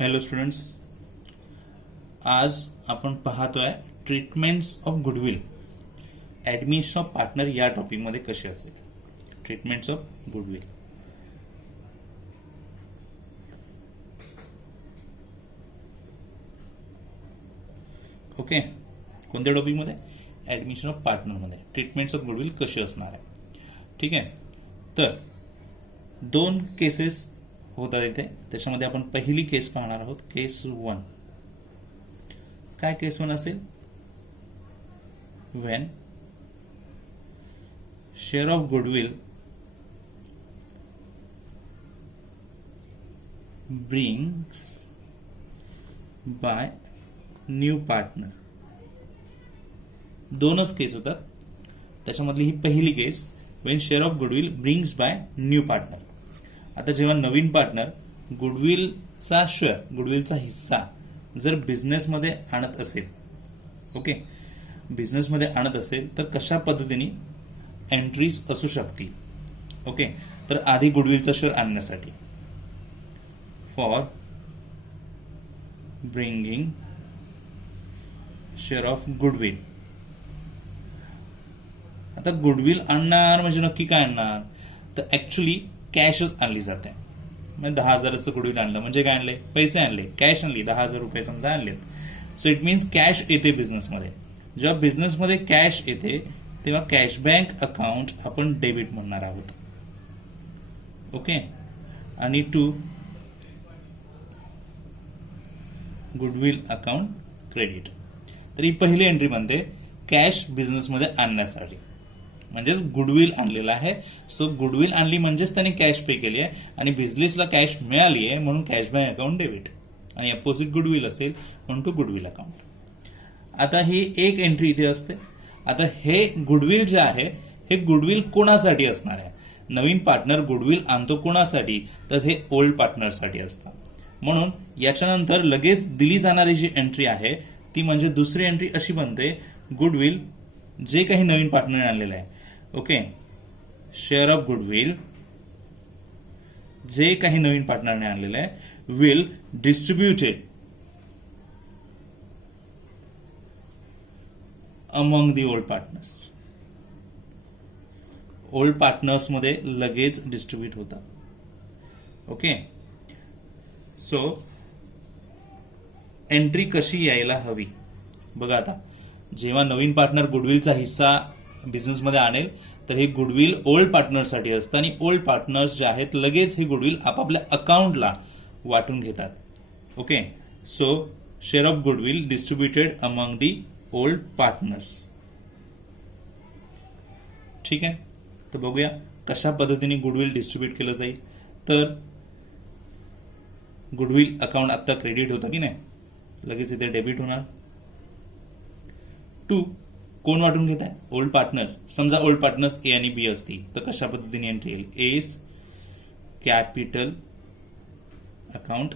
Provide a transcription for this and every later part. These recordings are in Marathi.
हॅलो स्टुडंट्स, आज आपण पाहतोय treatments of goodwill admission of partner या टॉपिकमध्ये कसे असेल. Treatments of goodwill. ओके, कोणत्या टॉपिकमध्ये? ॲडमिशन ऑफ पार्टनरमध्ये ट्रीटमेंट्स ऑफ गुडविल कशी असणार आहे. ठीक आहे, तर दोन केसेस होतात इथे. त्याच्यामध्ये आपण पहिली केस पाहणार आहोत, केस 1. काय केस 1 असेल? When share of goodwill brings by new partner. दोनच केस होतात, त्याच्यामधली ही पहिली case, when share of goodwill brings by new partner. आता जेव्हा नवीन पार्टनर गुडविलचा शेअर, गुडविलचा हिस्सा जर बिझनेसमध्ये आणत असेल, ओके, बिझनेसमध्ये आणत असेल तर कशा पद्धतीने एंट्रीज असू शकतील. ओके, तर आधी गुडविलचा शेअर आणण्यासाठी for bringing share of goodwill. आता गुडविल आणणार म्हणजे नक्की काय आणणार? तर ऍक्च्युली कॅशच आणली जाते. म्हणजे 10,000चं गुडविल आणलं म्हणजे काय आणले? पैसे आणले, कॅश आणली, 10,000 रुपये समजा आणलेत. सो इट मीन्स कॅश येते बिझनेसमध्ये. जेव्हा बिझनेसमध्ये कॅश येते तेव्हा कॅश बँक अकाउंट आपण डेबिट म्हणणार आहोत. ओके, आणि टू गुडविल अकाउंट क्रेडिट. तर ही पहिली एंट्री म्हणते कॅश बिझनेसमध्ये आणण्यासाठी, म्हणजेच गुडविल आणलेला आहे. सो गुडविल आणली म्हणजेच त्याने कॅश पे केली आहे आणि बिझनेसला कॅश मिळाली आहे म्हणून कॅश बँक अकाउंट डेबिट, आणि अपोजिट गुडविल असेल म्हणून टू गुडविल अकाउंट. आता ही एक एंट्री इथे असते. आता हे गुडविल जे आहे हे गुडविल कोणासाठी असणार आहे? नवीन पार्टनर गुडविल आणतो कोणासाठी? तर हे ओल्ड पार्टनरसाठी असतं. म्हणून याच्यानंतर लगेच दिली जाणारी जी एंट्री आहे ती म्हणजे दुसरी एंट्री अशी बनते, गुडविल जे काही नवीन पार्टनर आणलेलं आहे, ओके, शेअर ऑफ गुडविल जे काही नवीन पार्टनरने आणलेलं आहे will distributed among the old partners. Old partners मध्ये लगेच डिस्ट्रीब्यूट होतात. ओके, सो एंट्री कशी यायला हवी बघा. आता जेव्हा नवीन पार्टनर गुडविलचा हिस्सा बिझनेसमध्ये आणेल तर हे गुडविल ओल्ड पार्टनरसाठी असतं आणि ओल्ड पार्टनर्स जे आहेत लगेच हे गुडविल आपापल्या अकाउंटला वाटून घेतात. Okay, so share of goodwill distributed among the old partners. ठीक आहे, तर बघूया कशा पद्धतीने गुडविल डिस्ट्रीब्यूट केलं जाईल. तर गुडविल अकाउंट आता क्रेडिट होतं की नाही, लगेच इथे डेबिट होणार. टू कोण वाटून घेत आहे? Old partners. समजा ओल्ड पार्टनर्स ए आणि बी असतील तर कशा पद्धतीने एंट्री येईल? A's capital account,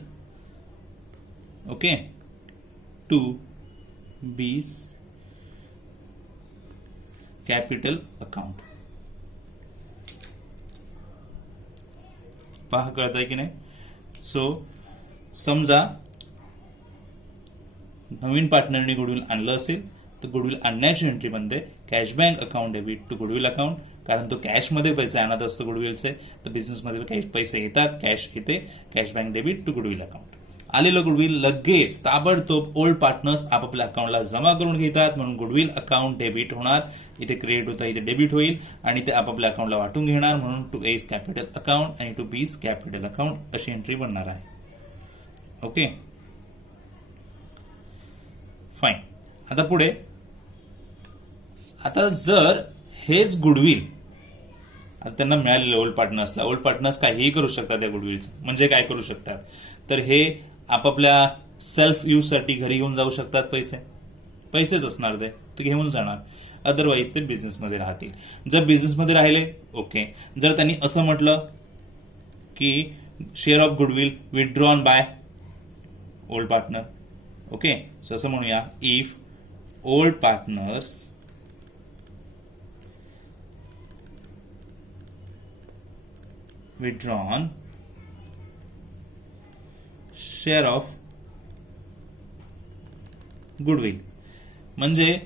okay, to B's capital account. पहा कळतंय की नाही? सो समजा नवीन पार्टनरने गुडविल आणलं असेल तर गुडविल आणण्याची एंट्री बनते cash bank account debit to goodwill account, कारण तो कॅशमध्ये पैसे आणत असतो गुडविलचे. तर बिझनेसमध्ये कॅश पैसे येतात, कॅश येते, cash bank debit to goodwill account. आलेलं गुडविल लगेच ताबडतोब ओल्ड पार्टनर्स आपापल्या अकाउंटला जमा करून घेतात म्हणून गुडविल अकाउंट डेबिट होणार. इथे क्रेडिट होतं, इथे डेबिट होईल आणि ते आपापल्या अकाउंटला वाटून घेणार म्हणून टू एस कॅपिटल अकाउंट आणि टू बीस कॅपिटल अकाउंट अशी एंट्री बनणार आहे. Okay, fine. आता पुढे, आता जर हेच गुडविल आता त्यांना मिळालेलं ओल्ड पार्टनर्सला, ओल्ड पार्टनर्स काहीही करू शकतात या गुडविलचं. म्हणजे काय करू शकतात? तर हे आपापल्या सेल्फ यूज साठी घरी घेऊन जाऊ शकतात. पैसेच असणार ते घेऊन जाणार. अदरवाईज ते बिझनेसमध्ये राहतील. जर बिझनेसमध्ये राहिले, ओके, जर त्यांनी असं म्हटलं की share of goodwill withdrawn by old partner, okay, so असं म्हणूया, if old partners withdrawn share of goodwill. म्हणजे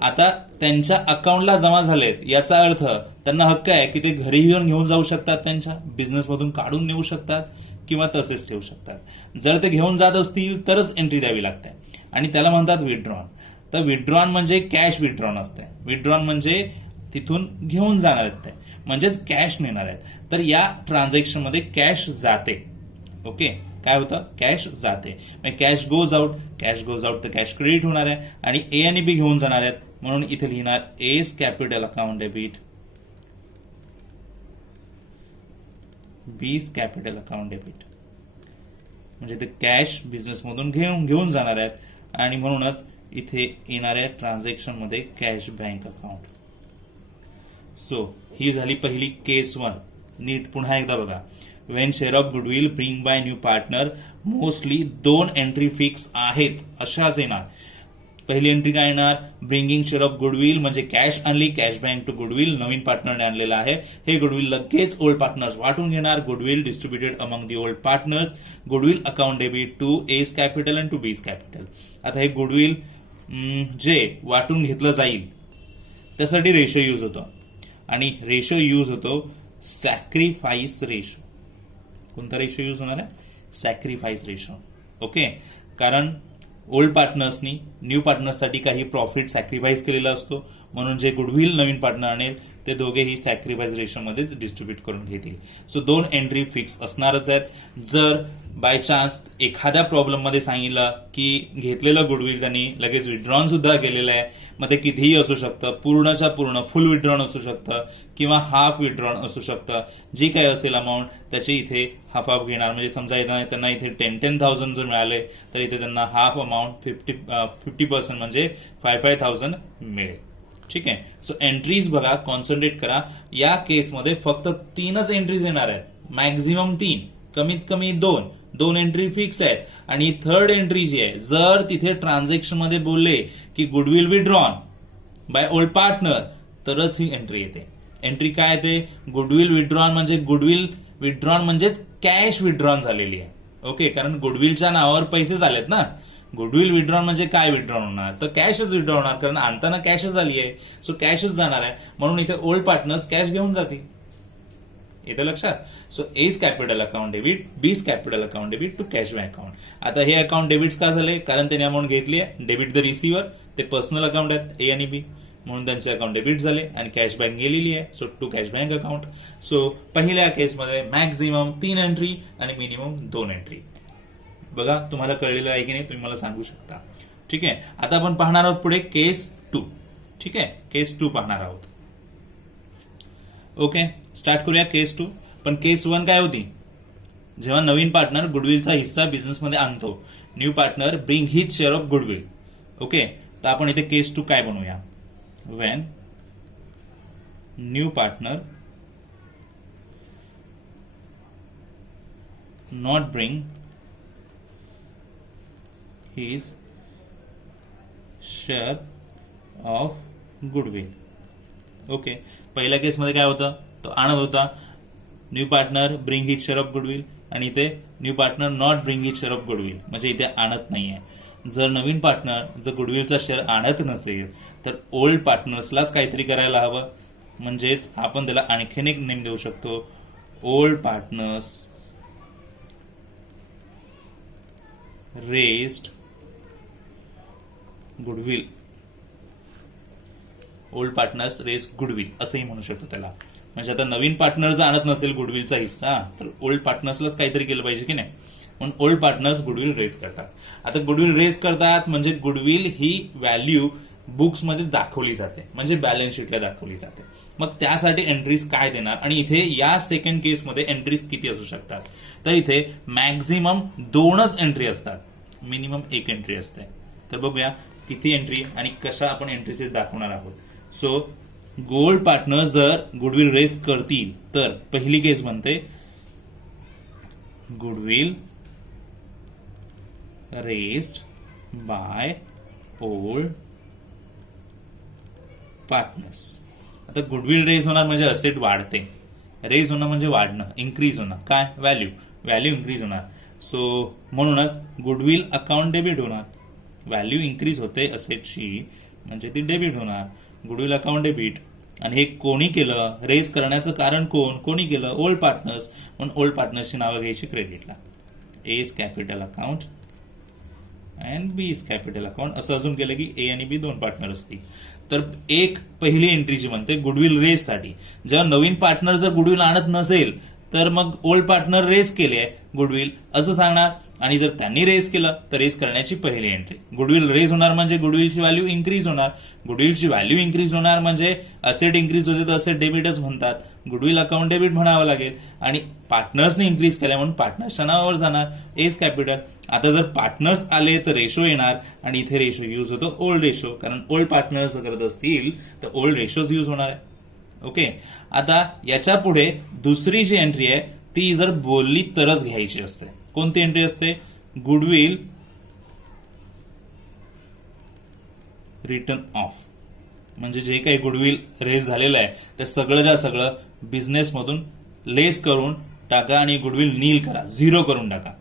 आता त्यांच्या अकाउंटला जमा झालेत, याचा अर्थ त्यांना हक्क आहे की ते घरी येऊन घेऊन जाऊ शकतात, त्यांच्या बिझनेसमधून काढून नेऊ शकतात किंवा तसेच ठेवू शकतात. जर ते घेऊन जात असतील तरच एंट्री द्यावी लागते आणि त्याला म्हणतात विथड्रॉन. तर विथड्रॉन म्हणजे कॅश विथड्रॉन असते. विथड्रॉन म्हणजे तिथून घेऊन जाणार आहेत ते, म्हणजेच कॅश नेणार आहेत. तर या ट्रान्झॅक्शनमध्ये कॅश जाते. ओके, काय होतं, कॅश जाते. Cash goes out, cash goes out तर कॅश क्रेडिट होणार आहे आणि ए आणि बी घेऊन जाणार आहेत, म्हणून इथे लिहिणार age capital account debit, B's capital account debit. म्हणजे ते कॅश बिझनेसमधून घेऊन जाणार आहेत आणि म्हणूनच इथे येणाऱ्या ट्रान्झॅक्शन मध्ये कॅश बँक अकाउंट. सो ही झाली पहिली केस 1. नीट पुन्हा एकदा बघा. When share of goodwill bring by new partner, mostly 2 entry fix आहेत, अशाच येणार. पहिली एंट्री काय येणार, ब्रिंगिंग शेअर ऑफ गुडविल म्हणजे कॅश आणली, कॅश बँक टू गुडविल, नवीन पार्टनरने आणलेला आहे. हे गुडविल लगेच ओल्ड पार्टनर्स वाटून घेणार. Goodwill distributed among the old partners, goodwill account debit to A's capital and to बीज कॅपिटल. आता हे गुडविल जे वाटून घेतलं जाईल त्यासाठी रेशो यूज होतो आणि रेशो यूज होतो सॅक्रिफाईस रेशो. कोणता रेशो यूज होणार आहे, सॅक्रिफाईस रेशो. ओके, कारण ओल्ड पार्टनर्सनी न्यू पार्टनर्ससाठी काही प्रॉफिट सॅक्रिफाईस केलेला असतो, म्हणून जे गुडविल नवीन पार्टनर आणेल ते दोघेही सॅक्रिफाईस रेशोमध्येच डिस्ट्रीब्यूट करून घेतील. सो 2 एंट्री फिक्स असणारच आहेत. जर बाय चान्स एखाद्या प्रॉब्लेम मध्ये सांगितलं की घेतलेलं गुडविल त्यांनी लगेच विथड्रॉन सुद्धा केलेलं आहे, मग ते कितीही असू शकतं, पूर्णच्या पूर्ण फुल विथड्रॉन असू शकतं किंवा हाफ विथड्रॉन असू शकतं. जी काही असेल अमाऊंट त्याची इथे हाफ हाफ घेणार. म्हणजे समजा त्यांना इथे 10,000 जर मिळाले तर इथे त्यांना हाफ अमाऊंट 50% म्हणजे 5,000 मिळेल. ठीक आहे. सो एंट्रीज बघा, कॉन्सन्ट्रेट करा. या केसमध्ये फक्त 3च एंट्रीज येणार आहेत, मॅक्झिमम 3, कमीत कमी 2 एंट्री फिक्स आहेत. आणि थर्ड एंट्री जी आहे, जर तिथे ट्रान्झॅक्शन मध्ये बोलले की goodwill withdrawn by old partner तरच ही एंट्री येते. एंट्री काय येते, गुडविल विथड्रॉन म्हणजे गुडविल विथड्रॉन म्हणजेच कॅश विथड्रॉन झालेली आहे. ओके, कारण गुडविलच्या नावावर पैसे झालेत ना. गुडविल विथड्रॉन म्हणजे काय विथड्रॉन होणार, तर कॅशच विथड्रॉ होणार, कारण आणताना कॅशच झाली आहे. सो कॅशच जाणार आहे, म्हणून इथे ओल्ड पार्टनर्स कॅश घेऊन जातील. येतं लक्षात. So as capital account debit, B's capital account debit to cash bank account. आता हे अकाउंट डेबिट्स का झाले, कारण त्यांनी अमाऊंट घेतली आहे. डेबिट द रिसिव्हर, ते पर्सनल अकाउंट आहेत ए आणि बी, म्हणून त्यांचे अकाउंट डेबिट झाले आणि कॅश बँक गेलेली आहे. So to cash bank account. So पहिल्या केसमध्ये मॅक्झिमम 3 एंट्री आणि मिनिमम 2 एंट्री. बघा, तुम्हाला कळलेलं आहे की नाही, तुम्ही मला सांगू शकता. ठीक आहे. आता आपण पाहणार आहोत पुढे केस 2. ठीक आहे, केस 2 पाहणार आहोत. ओके, स्टार्ट करूया केस 2. पण केस 1 काय होती, जेव्हा नवीन पार्टनर गुडविलचा हिस्सा बिझनेसमध्ये आणतो, new partner bring his share of goodwill. Okay, तर आपण इथे केस 2 काय बनवूया, Wien new partner not bring his share of goodwill. Okay, पहिल्या केसमध्ये काय होतं, तो आणत होता. New partner bring his share of goodwill आणि इथे new partner not bring his share of goodwill, म्हणजे इथे आणत नाहीये. जर नवीन पार्टनर जर गुडविलचा शेअर आणत नसेल तर ओल्ड पार्टनर्सलाच काहीतरी करायला हवं. म्हणजेच आपण त्याला आणखीन एक नेम देऊ शकतो, old partners raised goodwill. Old partners raise goodwill असंही म्हणू शकतो त्याला. म्हणजे आता नवीन पार्टनर जर आणत नसेल गुडविलचा हिस्सा तर ओल्ड पार्टनर्सलाच काहीतरी केलं पाहिजे की नाही, म्हणून ओल्ड पार्टनर्स गुडविल रेस करतात. आता गुडविल रेस करतात म्हणजे गुडविल ही व्हॅल्यू बुक्स मध्ये दाखवली जाते, म्हणजे बॅलन्स शीटला दाखवली जाते. मग त्यासाठी एंट्रीज काय देणार, आणि इथे या सेकंड केसमध्ये एंट्रीज किती असू शकतात, तर इथे मॅक्झिमम 2च एंट्री असतात, मिनिमम 1 एंट्री असते. तर बघूया किती एंट्री आणि कशा आपण एंट्रीज दाखवणार आहोत. सो गोल्ड पार्टनर जर गुडविल रेस करतील तर पहिली केस बनते goodwill raised by old partners. आता गुडविल रेस होणार म्हणजे असेट वाढते, रेस होणं म्हणजे वाढणं, इन्क्रीज होणं, काय व्हॅल्यू इन्क्रीज होणार. सो म्हणूनच गुडविल अकाउंट डेबिट होणार. व्हॅल्यू इन्क्रीज होते असेटची म्हणजे ती डेबिट होणार. Goodwill account debit. आणि हे कोणी केलं, रेज करण्याचं कारण कोणी केलं, ओल्ड पार्टनर्स. म्हणून ओल्ड पार्टनर्सची नावं घ्यायची क्रेडिटला. A is capital account and B is capital account. असं अजून केलं की ए आणि बी दोन पार्टनर असतील. तर एक पहिली एंट्रीची म्हणते गुडविल रेजसाठी. जेव्हा नवीन पार्टनर जर गुडविल आणत नसेल तर मग ओल्ड पार्टनर रेज केले गुडविल असं सांगणार. आणि जर त्यांनी रेज केलं तर रेज करण्याची पहिली एंट्री. गुडविल रेज होणार म्हणजे गुडविलची व्हॅल्यू इन्क्रीज होणार. गुडविलची व्हॅल्यू इन्क्रीज होणार म्हणजे असेट इन्क्रीज होते तर असेट डेबिटच म्हणतात. गुडविल अकाउंट डेबिट म्हणावं लागेल. आणि पार्टनर्सने इन्क्रीज केल्या म्हणून पार्टनर्सच्या नावावर जाणार एज कॅपिटल. आता जर पार्टनर्स आले तर रेशो येणार आणि इथे रेशो यूज होतो ओल्ड रेशो, कारण ओल्ड पार्टनर्स करत असतील तर ओल्ड रेशोज यूज होणार आहे. ओके. आता याच्या पुढे दुसरी जी एंट्री आहे ती जर बोलली तरच घ्यायची असते. कोणती एंट्री असते? Goodwill return of. म्हणजे जे काही गुडविल रेज झालेलं आहे ते सगळं सगळं बिझनेसमधून लेस करून टाका आणि गुडविल नील करा, झिरो करून टाका.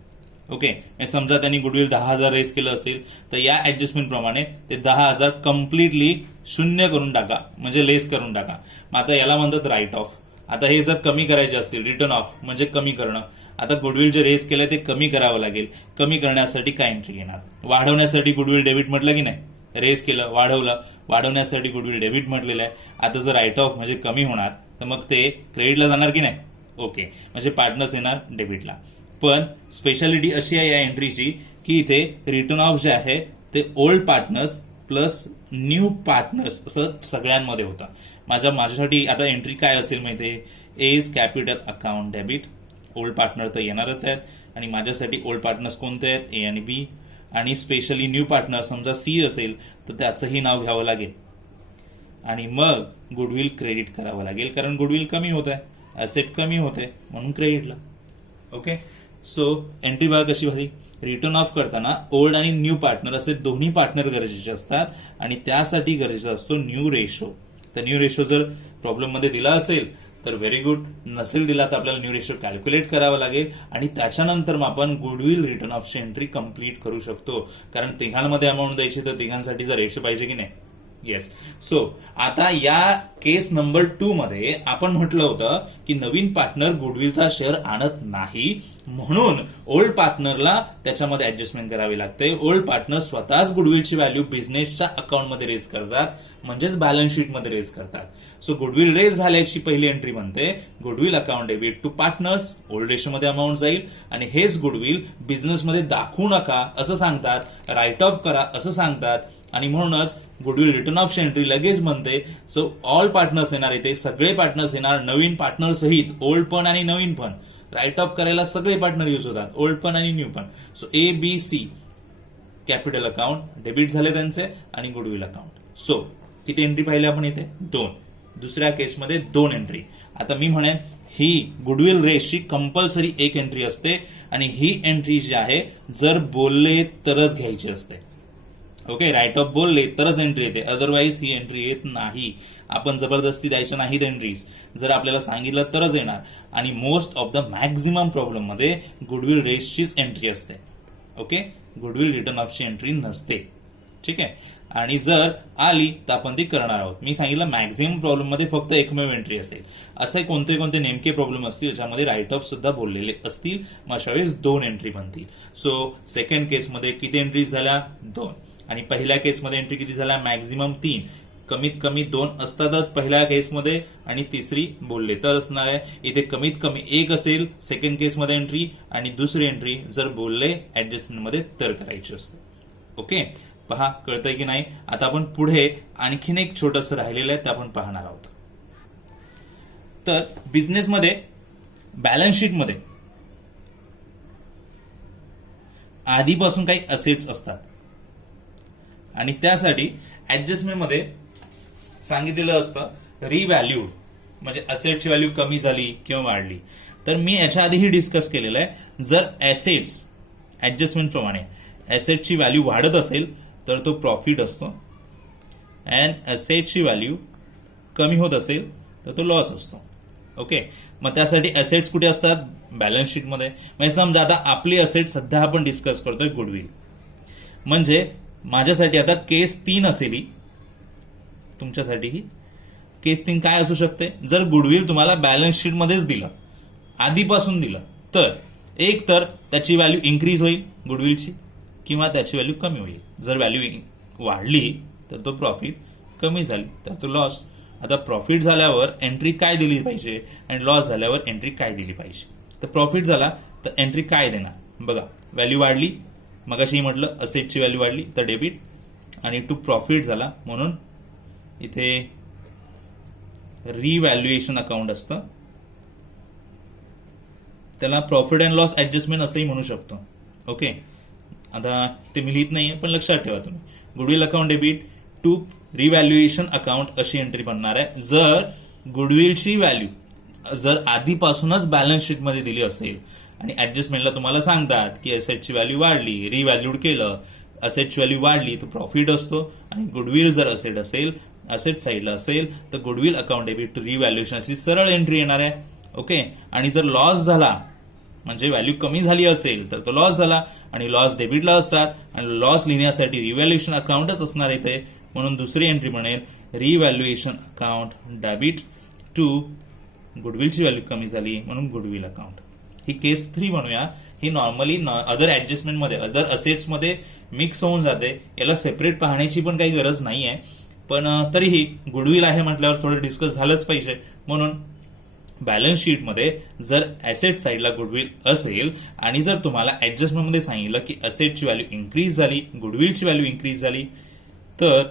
ओके. समजा त्यांनी गुडविल 10,000 रेज केलं असेल तर या ऍडजस्टमेंट प्रमाणे ते 10,000 कम्प्लिटली शून्य करून टाका, म्हणजे लेस करून टाका. मग आता याला म्हणतात राईट ऑफ. आता हे जर कमी करायचे असतील, रिटर्न ऑफ म्हणजे कमी करणं. आता गुडविल जे रेज केलं ते कमी करावं लागेल. कमी करण्यासाठी काय एंट्री घेणार? वाढवण्यासाठी गुडविल डेबिट म्हटलं की नाही, रेज केलं, वाढवलं, वाढवण्यासाठी गुडविल डेबिट म्हटलेलं आहे. आता जर राईट ऑफ म्हणजे कमी होणार तर मग ते क्रेडिटला जाणार की नाही? ओके. म्हणजे पार्टनर्स येणार डेबिटला. पण स्पेशालिटी अशी आहे या एंट्रीची की इथे रिटर्न ऑफ जे आहे ते old partners plus new partners असं सगळ्यांमध्ये होतं. माझ्यासाठी आता एंट्री काय असेल माहितीये? A is capital account debit. Old partner तर येणारच आहेत आणि माझ्यासाठी ओल्ड पार्टनर्स कोणते आहेत? ए आणि बी. आणि स्पेशली न्यू पार्टनर समजा सी असेल तर त्याचंही नाव घ्यावं लागेल. आणि मग गुडविल क्रेडिट करावं लागेल, कारण गुडविल कमी होत आहे, ऍसेट कमी होते म्हणून क्रेडिटला. ओके. सो एंट्री बघा कशी झाली. रिटर्न ऑफ करताना ओल्ड आणि न्यू पार्टनर असे दोन्ही पार्टनर गरजेचे असतात आणि त्यासाठी गरजेचा असतो न्यू रेशो. तर न्यू रेशो जर प्रॉब्लेम मध्ये दिला असेल तर व्हेरी गुड, नसेल दिला तर आपल्याला न्यू रेशो कॅल्क्युलेट करावा लागेल आणि त्याच्यानंतर मग आपण गुडविल रिटर्न ऑफची एंट्री कंप्लीट करू शकतो. कारण तिघांमध्ये अमाऊंट द्यायची तर तिघांसाठीचा रेशो पाहिजे की नाही? येस. सो आता या केस नंबर 2 मध्ये आपण म्हटलं होतं की नवीन पार्टनर गुडविलचा शेअर आणत नाही म्हणून ओल्ड पार्टनरला त्याच्यामध्ये ऍडजस्टमेंट करावी लागते. ओल्ड पार्टनर स्वतःच गुडविलची व्हॅल्यू बिझनेसच्या अकाउंटमध्ये रेज करतात, म्हणजेच बॅलन्स शीटमध्ये रेज करतात. सो गुडविल रेज झाल्याची पहिली एंट्री म्हणते goodwill account debit to partners. Old रेशोमध्ये अमाऊंट जाईल आणि हेच गुडविल बिझनेसमध्ये दाखवू नका असं सांगतात, राईट ऑफ करा असं सांगतात. आणि म्हणूनच गुडविल रिटर्न ऑफची एंट्री लगेच म्हणते. सो ऑल पार्टनर्स येणार, इथे सगळे पार्टनर्स येणार, नवीन पार्टनर सहित, ओल्ड पण आणि नवीन पण. राईट ऑफ करायला सगळे पार्टनर युज होतात, ओल्ड पण आणि न्यू पण. So A B C capital account debit झाले त्यांचे आणि गुडविल अकाउंट. सो किती एंट्री पाहिली आपण इथे? 2. दुसऱ्या केसमध्ये 2 एंट्री. आता मी म्हणेन ही गुडविल रेसची कंपल्सरी एक एंट्री असते आणि ही एंट्री जी आहे जर बोलले तरच घ्यायची असते. ओके. राईट ऑफ बोलले तरच एंट्री येते, अदरवाईज ही एंट्री येत नाही. आपण जबरदस्ती द्यायच्या नाहीत एंट्रीज, जर आपल्याला सांगितलं तरच येणार. आणि most of the maximum problem मध्ये गुडविल रेसचीच एंट्री असते. ओके. गुडविल रिटर्न ऑफची एंट्री नसते. ठीक आहे. आणि जर आली तर आपण ती करणार आहोत. मी सांगितलं मॅक्झिमम प्रॉब्लेम मध्ये फक्त एकमेव एंट्री असेल. असे कोणते कोणते नेमके प्रॉब्लेम असतील ज्याच्यामध्ये राईट ऑफ सुद्धा बोललेले असतील, मग अशा वेळेस 2 एंट्री बनतील. सो सेकंड केसमध्ये किती एंट्रीज झाल्या? 2. आणि पहिल्या केसमध्ये एंट्री किती झाल्या? मॅक्झिमम 3. कमीत कमी 2 असतातच पहिल्या केसमध्ये आणि तिसरी बोलले तर असणार आहे. इथे कमीत कमी 1 असेल सेकंड केसमध्ये एंट्री आणि दुसरी एंट्री जर बोलले ऍडजस्टमेंटमध्ये तर करायची असते. ओके. पहा कळतंय की नाही? आता आपण पुढे आणखीन एक छोटंसं राहिलेलं आहे ते आपण पाहणार आहोत. तर बिझनेसमध्ये बॅलन्स शीटमध्ये आधीपासून काही असेट्स असतात आणि त्यासाठी ऍडजस्टमेंटमध्ये सांगितलेलं असतं रिव्हॅल्यूड, म्हणजे असेटची व्हॅल्यू कमी झाली किंवा वाढली. तर मी याच्या आधीही डिस्कस केलेलं आहे, जर ऍसेट्स ऍडजस्टमेंट प्रमाणे ऍसेटची व्हॅल्यू वाढत असेल तर तो प्रॉफिट असतो अँड ऍसेटची व्हॅल्यू कमी होत असेल तर तो लॉस असतो. ओके. मग त्यासाठी असेट्स कुठे असतात? बॅलन्स शीटमध्ये. म्हणजे समजा आता आपली असेट सध्या आपण डिस्कस करतोय गुडविल. म्हणजे माझ्यासाठी आता केस 3 असेल ही, तुमच्यासाठीही केस 3 काय असू शकते? जर गुडविल तुम्हाला बॅलन्स शीटमध्येच दिलं, आधीपासून दिलं, तर एक तर त्याची व्हॅल्यू इन्क्रीज होईल गुडविलची, किंवा त्याची व्हॅल्यू कमी होईल. जर व्हॅल्यू वाढली तर तो प्रॉफिट, कमी झाली तर तो लॉस. आता प्रॉफिट झाल्यावर एंट्री काय दिली पाहिजे आणि लॉस झाल्यावर एंट्री काय दिली पाहिजे? तर प्रॉफिट झाला तर एंट्री काय देणार? बघा, व्हॅल्यू वाढली, मगाशी म्हटलं असेटची व्हॅल्यू वाढली तर डेबिट, आणि टू प्रॉफिट झाला म्हणून इथे रिव्हॅल्युएशन अकाउंट असतं, त्याला प्रॉफिट अँड लॉस ऍडजस्टमेंट असंही म्हणू शकतो. ओके, आता इथे मी लिहित नाहीये पण लक्षात ठेवा तुम्ही. Goodwill account debit to revaluation account अशी एंट्री बनणार आहे. जर गुडविलची व्हॅल्यू जर आधीपासूनच बॅलन्स शीटमध्ये दिली असेल आणि ऍडजस्टमेंटला तुम्हाला सांगतात की असेटची व्हॅल्यू वाढली, रिव्हॅल्यूड केलं, असेटची व्हॅल्यू वाढली तर प्रॉफिट असतो, आणि गुडविल जर असेट असेल, असेट साईडला असेल तर goodwill account debit to revaluation अशी सरळ एंट्री येणार आहे. ओके, आणि जर लॉस झाला म्हणजे व्हॅल्यू कमी झाली असेल तर तो लॉस झाला, आणि लॉस डेबिटला असतात, आणि लॉस लिहिण्यासाठी रिव्हॅल्युएशन अकाउंटच असणार इथे, म्हणून दुसरी एंट्री म्हणेल रिव्हॅल्युएशन अकाउंट डेबिट टू गुडविलची व्हॅल्यू कमी झाली म्हणून गुडविल अकाउंट. ही केस 3 म्हणूया. ही नॉर्मली अदर ऍडजस्टमेंटमध्ये, अदर असेट्समध्ये मिक्स होऊन जाते, याला सेपरेट पाहण्याची पण काही गरज नाही आहे. पण तरीही गुडविल आहे म्हटल्यावर थोडं डिस्कस झालंच पाहिजे. म्हणून बॅलन्स शीटमध्ये जर ऍसेट साईडला गुडविल असेल आणि जर तुम्हाला ऍडजस्टमेंटमध्ये सांगितलं की असेटची व्हॅल्यू इन्क्रीज झाली, गुडविलची व्हॅल्यू इन्क्रीज झाली, तर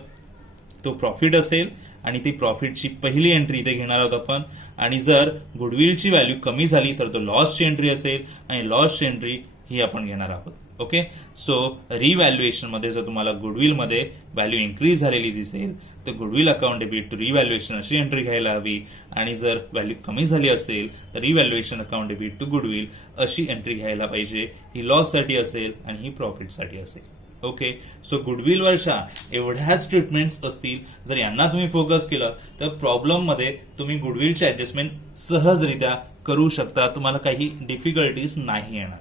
तो प्रॉफिट असेल, आणि ती प्रॉफिटची पहिली एंट्री इथे घेणार आहोत आपण. आणि जर गुडविलची व्हॅल्यू कमी झाली तर तो लॉसची एंट्री असेल, आणि लॉसची एंट्री ही आपण घेणार आहोत. ओके, सो रिव्हॅल्युएशन मध्ये जर तुम्हाला गुडविलमध्ये व्हॅल्यू इन्क्रीज झालेली दिसेल तर goodwill account debit to revaluation अशी एंट्री घ्यायला हवी, आणि जर व्हॅल्यू कमी झाली असेल तर revaluation account debit to goodwill अशी एंट्री घ्यायला पाहिजे. ही लॉससाठी असेल आणि ही प्रॉफिटसाठी असेल. ओके, सो गुडविलवरच्या एवढ्याच ट्रीटमेंट्स असतील. जर यांना तुम्ही फोकस केलं तर प्रॉब्लेम मध्ये तुम्ही गुडविलचे ऍडजस्टमेंट सहजरित्या करू शकता, तुम्हाला काही डिफिकल्टीज नाही येणार.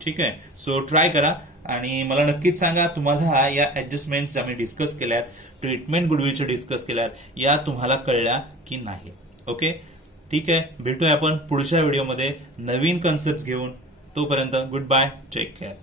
ठीक आहे, सो ट्राय करा आणि मला नक्कीच सांगा तुम्हाला या ऍडजस्टमेंट्स ज्या मी डिस्कस केल्यात, ट्रीटमेंट गुडविलच्या डिस्कस केल्यात, या तुम्हाला कळल्या की नाही. ओके, ठीक आहे, भेटूया आपण पुढच्या व्हिडिओमध्ये नवीन कन्सेप्ट घेऊन. तोपर्यंत गुड बाय, टेक केअर.